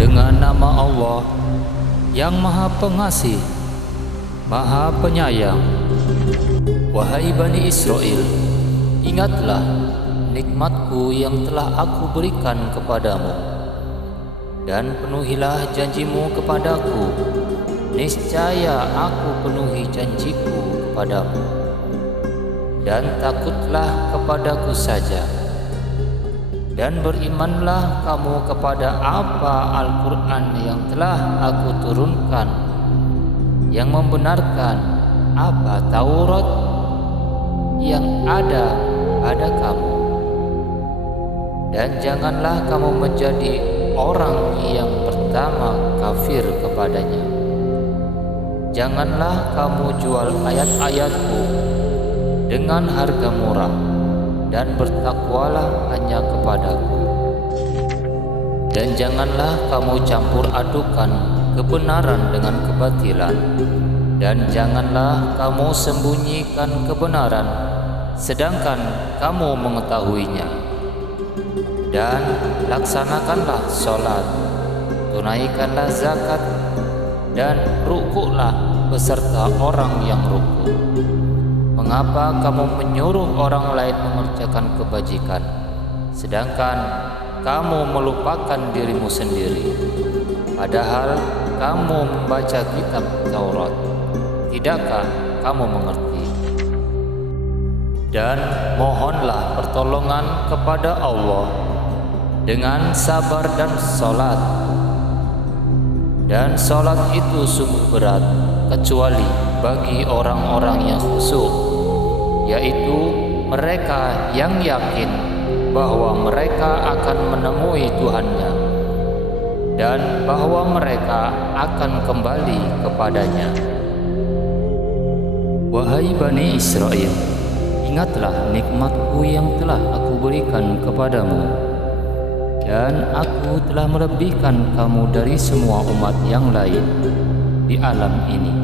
Dengan nama Allah yang Maha Pengasih, Maha Penyayang. Wahai Bani Israel, ingatlah nikmatku yang telah aku berikan kepadamu, dan penuhilah janjimu kepadaku. Niscaya aku penuhi janjiku kepadamu, dan takutlah kepadaku saja, dan berimanlah kamu kepada apa Al-Quran yang telah aku turunkan, yang membenarkan apa Taurat yang ada pada kamu. Dan janganlah kamu menjadi orang yang pertama kafir kepadanya. Janganlah kamu jual ayat-ayatku dengan harga murah, dan bertakwalah hanya kepadaku. Dan janganlah kamu campur adukan kebenaran dengan kebatilan, dan janganlah kamu sembunyikan kebenaran sedangkan kamu mengetahuinya. Dan laksanakanlah sholat, tunaikanlah zakat, dan rukuklah beserta orang yang rukuk. Mengapa kamu menyuruh orang lain mengerjakan kebajikan, sedangkan kamu melupakan dirimu sendiri? Padahal kamu membaca kitab Taurat, tidakkah kamu mengerti? Dan mohonlah pertolongan kepada Allah dengan sabar dan sholat. Dan sholat itu sungguh berat, kecuali bagi orang-orang yang khusyuk, yaitu mereka yang yakin bahwa mereka akan menemui Tuhannya, dan bahwa mereka akan kembali kepadanya. Wahai Bani Israel, ingatlah nikmatku yang telah aku berikan kepadamu, dan aku telah melebihkan kamu dari semua umat yang lain di alam ini.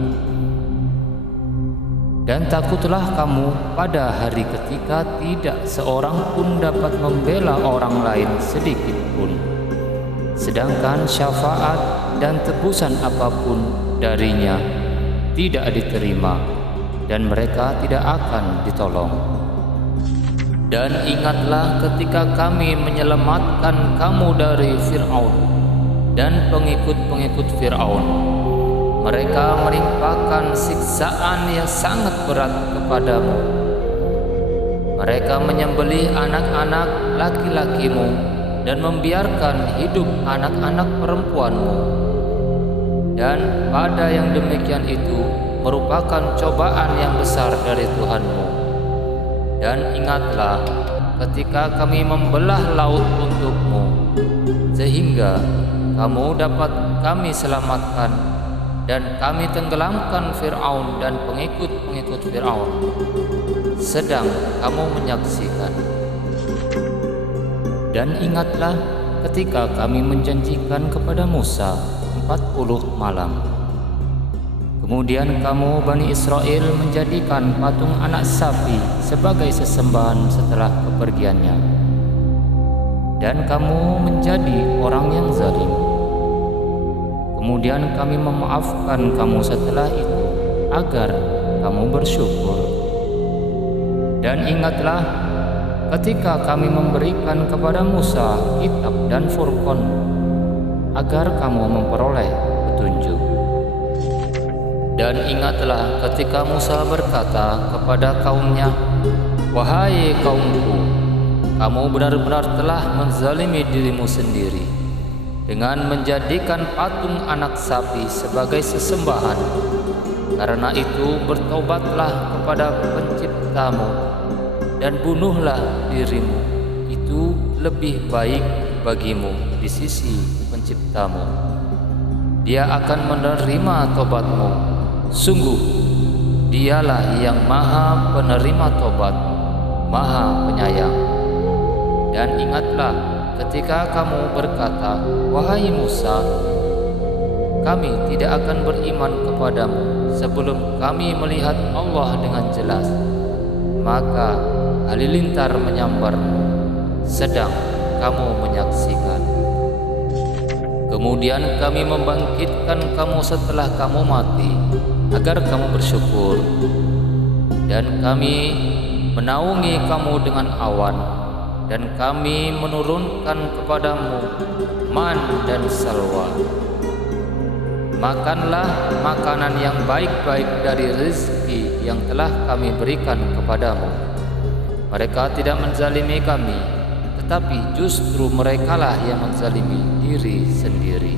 Dan takutlah kamu pada hari ketika tidak seorang pun dapat membela orang lain sedikit pun, sedangkan syafaat dan tebusan apapun darinya tidak diterima, dan mereka tidak akan ditolong. Dan ingatlah ketika kami menyelamatkan kamu dari Fir'aun dan pengikut-pengikut Fir'aun. Mereka menimpakan siksaan yang sangat berat kepadamu. Mereka menyembelih anak-anak laki-lakimu dan membiarkan hidup anak-anak perempuanmu. Dan pada yang demikian itu merupakan cobaan yang besar dari Tuhanmu. Dan ingatlah ketika kami membelah laut untukmu, sehingga kamu dapat kami selamatkan, dan kami tenggelamkan Fir'aun dan pengikut-pengikut Fir'aun, sedang kamu menyaksikan. Dan ingatlah ketika kami menjanjikan kepada Musa 40 malam. Kemudian kamu Bani Israel menjadikan patung anak sapi sebagai sesembahan setelah kepergiannya, dan kamu menjadi orang yang zalim. Kemudian kami memaafkan kamu setelah itu agar kamu bersyukur. Dan ingatlah ketika kami memberikan kepada Musa kitab dan Furqan agar kamu memperoleh petunjuk. Dan ingatlah ketika Musa berkata kepada kaumnya, "Wahai kaumku, kamu benar-benar telah menzalimi dirimu sendiri dengan menjadikan patung anak sapi sebagai sesembahan. Karena itu bertobatlah kepada Penciptamu dan bunuhlah dirimu. Itu lebih baik bagimu di sisi Penciptamu. Dia akan menerima tobatmu. Sungguh, Dialah yang Maha Penerima Tobat, Maha Penyayang." Dan ingatlah ketika kamu berkata, "Wahai Musa, kami tidak akan beriman kepadamu sebelum kami melihat Allah dengan jelas." Maka halilintar menyambarmu, sedang kamu menyaksikan. Kemudian kami membangkitkan kamu setelah kamu mati, agar kamu bersyukur. Dan kami menaungi kamu dengan awan, dan kami menurunkan kepadamu man dan salwa. Makanlah makanan yang baik-baik dari rezeki yang telah kami berikan kepadamu. Mereka tidak menzalimi kami, tetapi justru merekalah yang menzalimi diri sendiri.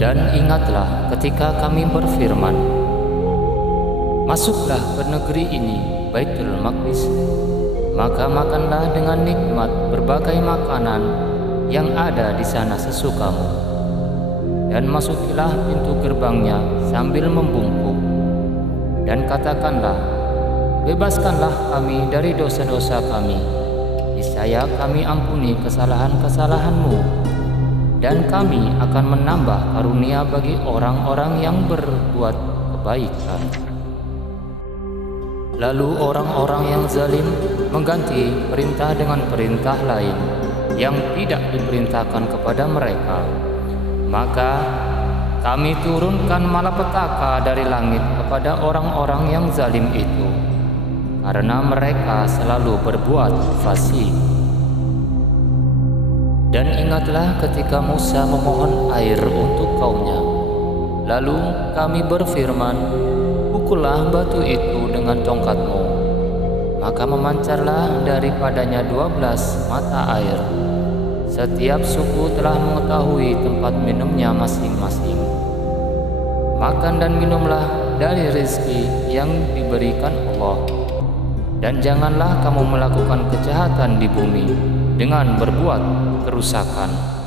Dan ingatlah ketika kami berfirman, masuklah ke negeri ini, Baitul Maqdis, maka makanlah dengan nikmat berbagai makanan yang ada di sana sesukamu, dan masukilah pintu gerbangnya sambil membungkuk, dan katakanlah, bebaskanlah kami dari dosa-dosa kami, niscaya kami ampuni kesalahan-kesalahanmu, dan kami akan menambah karunia bagi orang-orang yang berbuat kebaikan. Lalu orang-orang yang zalim mengganti perintah dengan perintah lain yang tidak diperintahkan kepada mereka. Maka kami turunkan malapetaka dari langit kepada orang-orang yang zalim itu, karena mereka selalu berbuat fasik. Dan ingatlah ketika Musa memohon air untuk kaumnya. Lalu kami berfirman, pukullah batu itu dengan tongkatmu. Maka memancarlah daripadanya 12 mata air. Setiap suku telah mengetahui tempat minumnya masing-masing. Makan dan minumlah dari rezeki yang diberikan Allah. Dan janganlah kamu melakukan kejahatan di bumi dengan berbuat kerusakan.